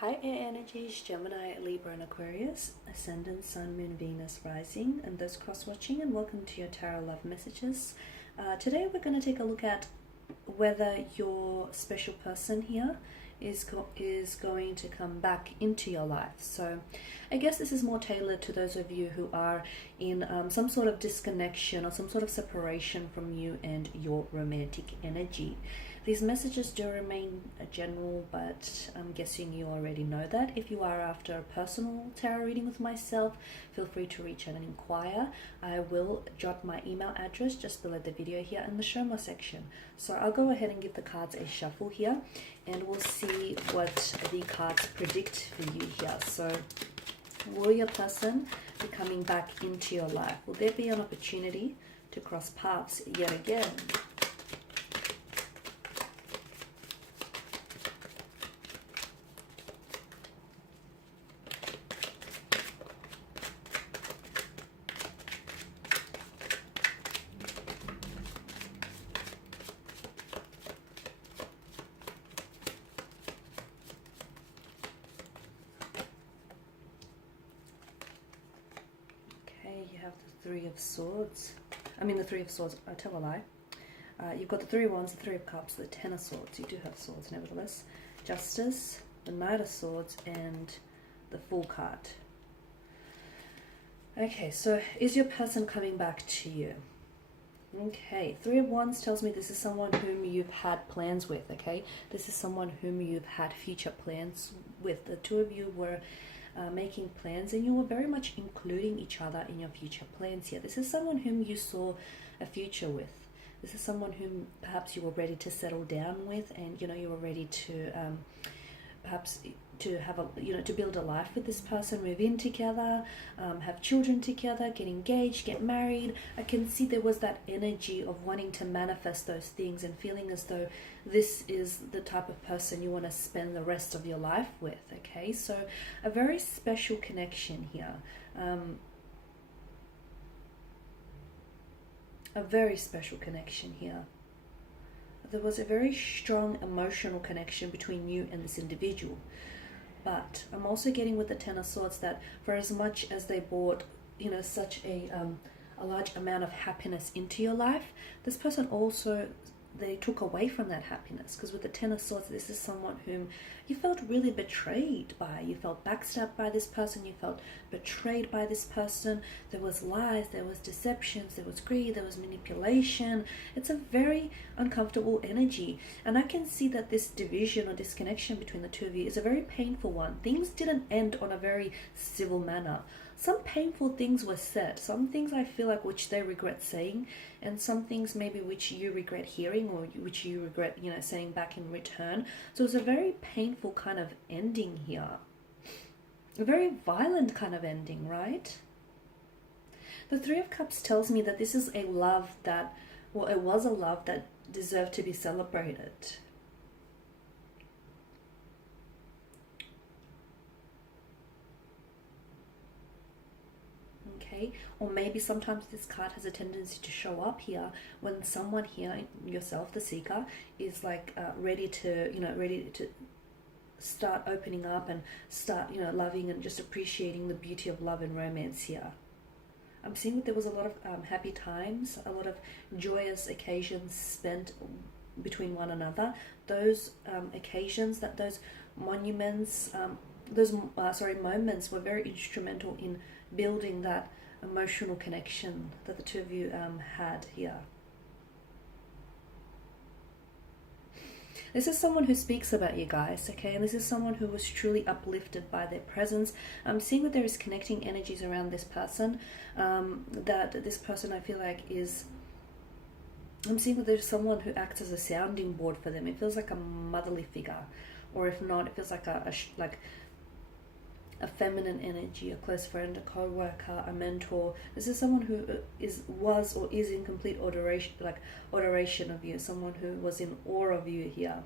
Hi air energies, Gemini, Libra and Aquarius, Ascendant, Sun, Moon, Venus, Rising, and those cross-watching, and welcome to your Tarot Love Messages. Today we're going to take a look at whether your special person here is going to come back into your life. So I guess this is more tailored to those of you who are in some sort of disconnection or some sort of separation from you and your romantic energy. These messages do remain general, but I'm guessing you already know that. If you are after a personal tarot reading with myself, feel free to reach out and inquire. I will jot my email address just below the video here in the show more section. So I'll go ahead and give the cards a shuffle here, and we'll see what the cards predict for you here. So will your person be coming back into your life? Will there be an opportunity to cross paths yet again? You have the Three of Swords. The Three of Swords, I tell a lie. You've got the Three of Wands, the Three of Cups, the Ten of Swords. You do have swords nevertheless. Justice, the Knight of Swords, and the Fool card. Okay, so is your person coming back to you? Okay, Three of Wands tells me this is someone whom you've had plans with, okay? This is someone whom you've had future plans with. The two of you were making plans, and you were very much including each other in your future plans here. This is someone whom you saw a future with. This is someone whom perhaps you were ready to settle down with, and you were ready to perhaps to have to build a life with this person, move in together, have children together, get engaged, get married. I can see there was that energy of wanting to manifest those things and feeling as though this is the type of person you want to spend the rest of your life with. Okay, so a very special connection here. A very special connection here. There was a very strong emotional connection between you and this individual. But I'm also getting with the Ten of Swords that for as much as they brought, such a large amount of happiness into your life, this person also, they took away from that happiness. Because with the Ten of Swords, this is someone whom you felt really betrayed by. You felt backstabbed by this person. You felt betrayed by this person. There was lies, there was deceptions, there was greed, there was manipulation. It's a very uncomfortable energy. And I can see that this division or disconnection between the two of you is a very painful one. Things didn't end on a very civil manner. Some painful things were said. Some things I feel like which they regret saying, and some things maybe which you regret hearing, or which you regret, saying back in return. So it's a very painful kind of ending here. A very violent kind of ending, right? The Three of Cups tells me that this is a love that, well, it was a love that deserved to be celebrated. Okay, or maybe sometimes this card has a tendency to show up here when someone here, yourself, the seeker, is like ready to start opening up and start, loving and just appreciating the beauty of love and romance here. I'm seeing that there was a lot of happy times, a lot of joyous occasions spent between one another. Those occasions, those moments were very instrumental in building that emotional connection that the two of you had here. This is someone who speaks about you guys, okay? And this is someone who was truly uplifted by their presence. I'm seeing that there is connecting energies around this person, that this person I feel like is... I'm seeing that there's someone who acts as a sounding board for them. It feels like a motherly figure. Or if not, it feels like a feminine energy, a close friend, a co-worker, a mentor. This is someone who was or is in complete adoration of you, someone who was in awe of you here.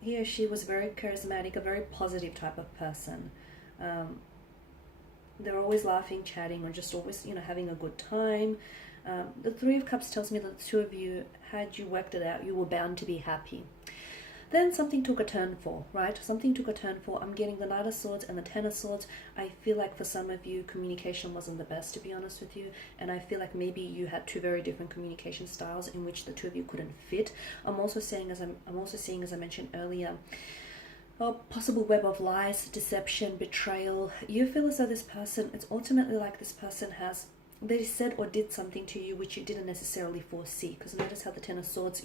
He or she was very charismatic, a very positive type of person. They're always laughing, chatting, or just always, having a good time. The Three of Cups tells me that the two of you, had you worked it out, you were bound to be happy. Then something took a turn for, right? Something took a turn for. I'm getting the Knight of Swords and the Ten of Swords. I feel like for some of you, communication wasn't the best, to be honest with you. And I feel like maybe you had two very different communication styles in which the two of you couldn't fit. I'm also seeing, as I mentioned earlier, a possible web of lies, deception, betrayal. You feel as though this person, it's ultimately like this person they said or did something to you which you didn't necessarily foresee. Because notice how the Ten of Swords,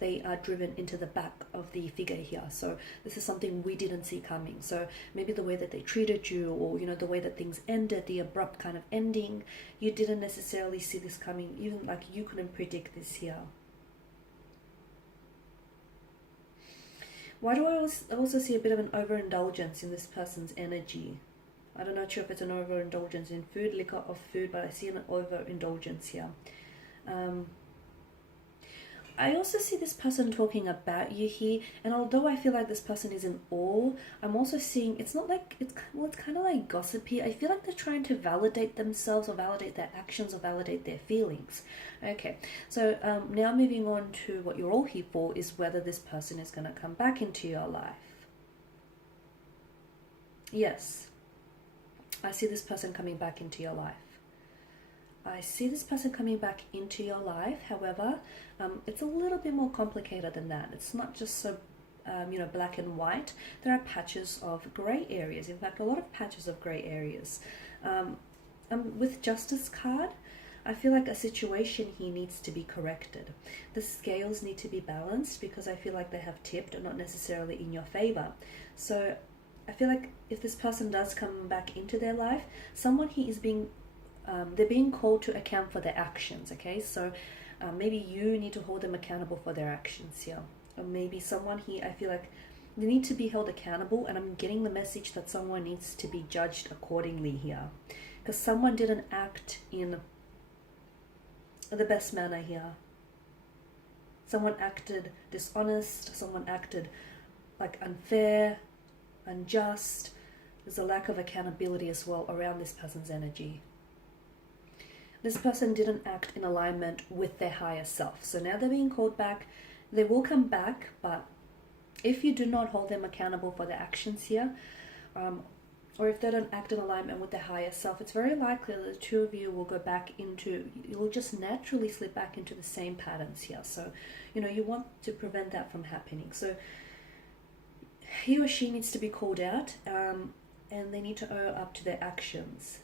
they are driven into the back of the figure here. So this is something we didn't see coming. So maybe the way that they treated you, or the way that things ended, the abrupt kind of ending, you didn't necessarily see this coming. Even like you couldn't predict this here. Why do I also see a bit of an overindulgence in this person's energy? I don't know if it's an overindulgence in food, liquor, or food, but I see an overindulgence here. I also see this person talking about you here, and although I feel like this person is in awe, I'm also seeing it's not like it's kind of like gossipy. I feel like they're trying to validate themselves, or validate their actions, or validate their feelings. Okay, so now moving on to what you're all here for is whether this person is going to come back into your life. Yes, I see this person coming back into your life. I see this person coming back into your life. However, it's a little bit more complicated than that. It's not just so, black and white. There are patches of grey areas. In fact, a lot of patches of grey areas. With Justice card, I feel like a situation here needs to be corrected. The scales need to be balanced because I feel like they have tipped and not necessarily in your favor. So I feel like if this person does come back into their life, someone here is they're being called to account for their actions, okay? So maybe you need to hold them accountable for their actions here. Or maybe someone here, I feel like they need to be held accountable, and I'm getting the message that someone needs to be judged accordingly here. Because someone didn't act in the best manner here. Someone acted dishonest, someone acted like unfair, unjust. There's a lack of accountability as well around this person's energy. This person didn't act in alignment with their higher self. So now they're being called back. They will come back, but if you do not hold them accountable for their actions here, or if they don't act in alignment with their higher self, it's very likely that the two of you will go back you'll just naturally slip back into the same patterns here. So, you want to prevent that from happening. So he or she needs to be called out, and they need to owe up to their actions.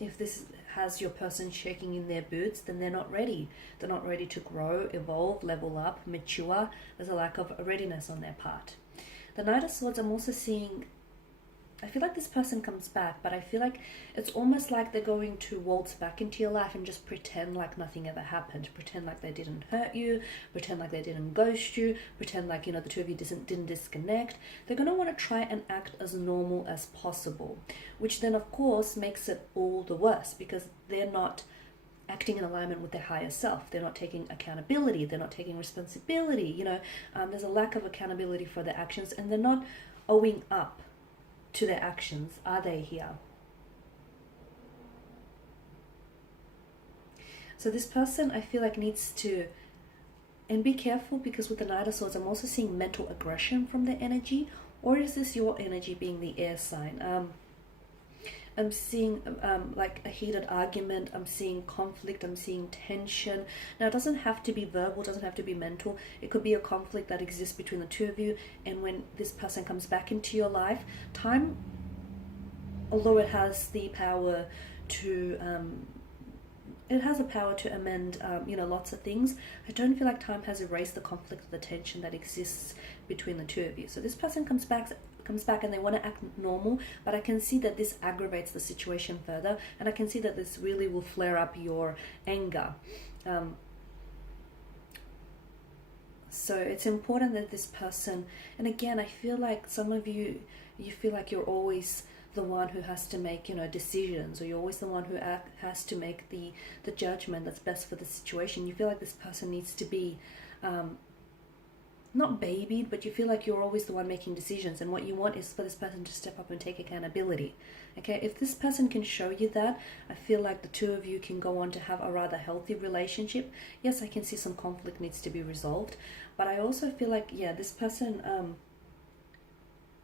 If this has your person shaking in their boots, then they're not ready. They're not ready to grow, evolve, level up, mature. There's a lack of readiness on their part. The Knight of Swords, I'm also seeing, I feel like this person comes back, but I feel like it's almost like they're going to waltz back into your life and just pretend like nothing ever happened. Pretend like they didn't hurt you, pretend like they didn't ghost you, pretend like, the two of you didn't disconnect. They're going to want to try and act as normal as possible, which then of course makes it all the worse because they're not acting in alignment with their higher self. They're not taking accountability. They're not taking responsibility. There's a lack of accountability for their actions, and they're not owing up to their actions, are they here? So this person, I feel like, needs to, and be careful, because with the Knight of Swords, I'm also seeing mental aggression from their energy. Or is this your energy being the air sign? I'm seeing like a heated argument. I'm seeing conflict. I'm seeing tension. Now, it doesn't have to be verbal. It doesn't have to be mental. It could be a conflict that exists between the two of you. And when this person comes back into your life, time, although it has the power to amend, lots of things, I don't feel like time has erased the conflict or the tension that exists between the two of you. So this person comes back and they want to act normal, but I can see that this aggravates the situation further, and I can see that this really will flare up your anger. So it's important that this person, and again, I feel like some of you feel like you're always the one who has to make, decisions, or you're always the one who has to make the judgment that's best for the situation. You feel like this person needs to be not babied, but you feel like you're always the one making decisions, and what you want is for this person to step up and take accountability. Okay, if this person can show you that, I feel like the two of you can go on to have a rather healthy relationship. Yes, I can see some conflict needs to be resolved, but I also feel like, yeah, this person,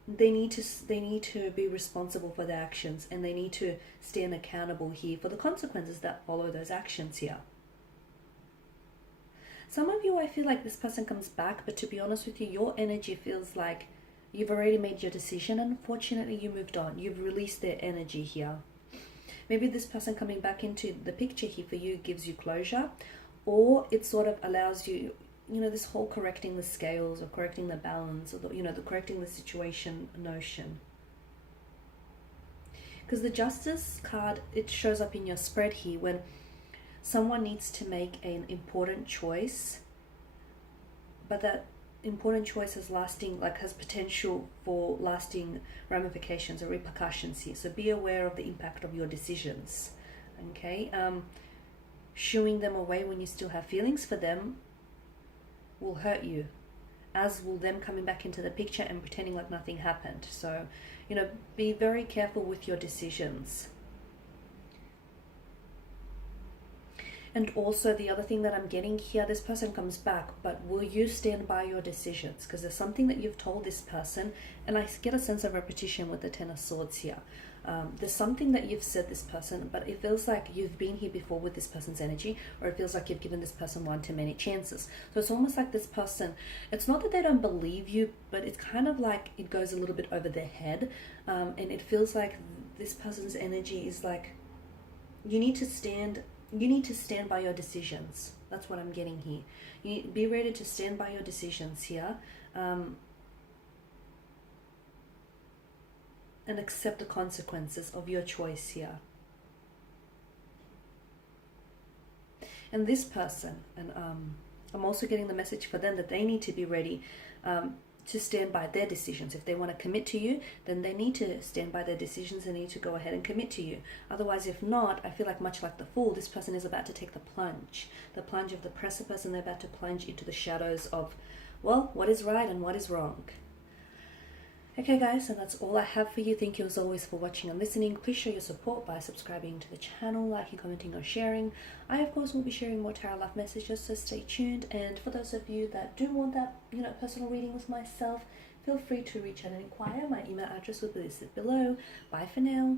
they need to be responsible for their actions, and they need to stand accountable here for the consequences that follow those actions here. Some of you, I feel like this person comes back, but to be honest with you, your energy feels like you've already made your decision, and unfortunately you moved on. You've released their energy here. Maybe this person coming back into the picture here for you gives you closure, or it sort of allows you, you know, this whole correcting the scales or correcting the balance, or the, you know, the correcting the situation notion. Because the Justice card, it shows up in your spread here when someone needs to make an important choice, but that important choice has has potential for lasting ramifications or repercussions here. So be aware of the impact of your decisions. Okay, shooing them away when you still have feelings for them will hurt you, as will them coming back into the picture and pretending like nothing happened. So, you know, be very careful with your decisions. And also the other thing that I'm getting here, this person comes back, but will you stand by your decisions? Because there's something that you've told this person, and I get a sense of repetition with the Ten of Swords here. There's something that you've said this person, but it feels like you've been here before with this person's energy, or it feels like you've given this person one too many chances. So it's almost like this person, it's not that they don't believe you, but it's kind of like it goes a little bit over their head, and it feels like this person's energy is like, you need to stand by your decisions. That's what I'm getting here. You need to be ready to stand by your decisions here, and accept the consequences of your choice here. And this person, and I'm also getting the message for them that they need to be ready to stand by their decisions. If they want to commit to you, then they need to stand by their decisions and need to go ahead and commit to you. Otherwise, if not, I feel like much like the Fool, this person is about to take the plunge of the precipice, and they're about to plunge into the shadows of, well, what is right and what is wrong. Okay guys, and that's all I have for you. Thank you as always for watching and listening. Please show your support by subscribing to the channel, liking, commenting, or sharing. I of course will be sharing more tarot love messages, so stay tuned. And for those of you that do want that, you know, personal reading with myself, feel free to reach out and inquire. My email address will be listed below. Bye for now.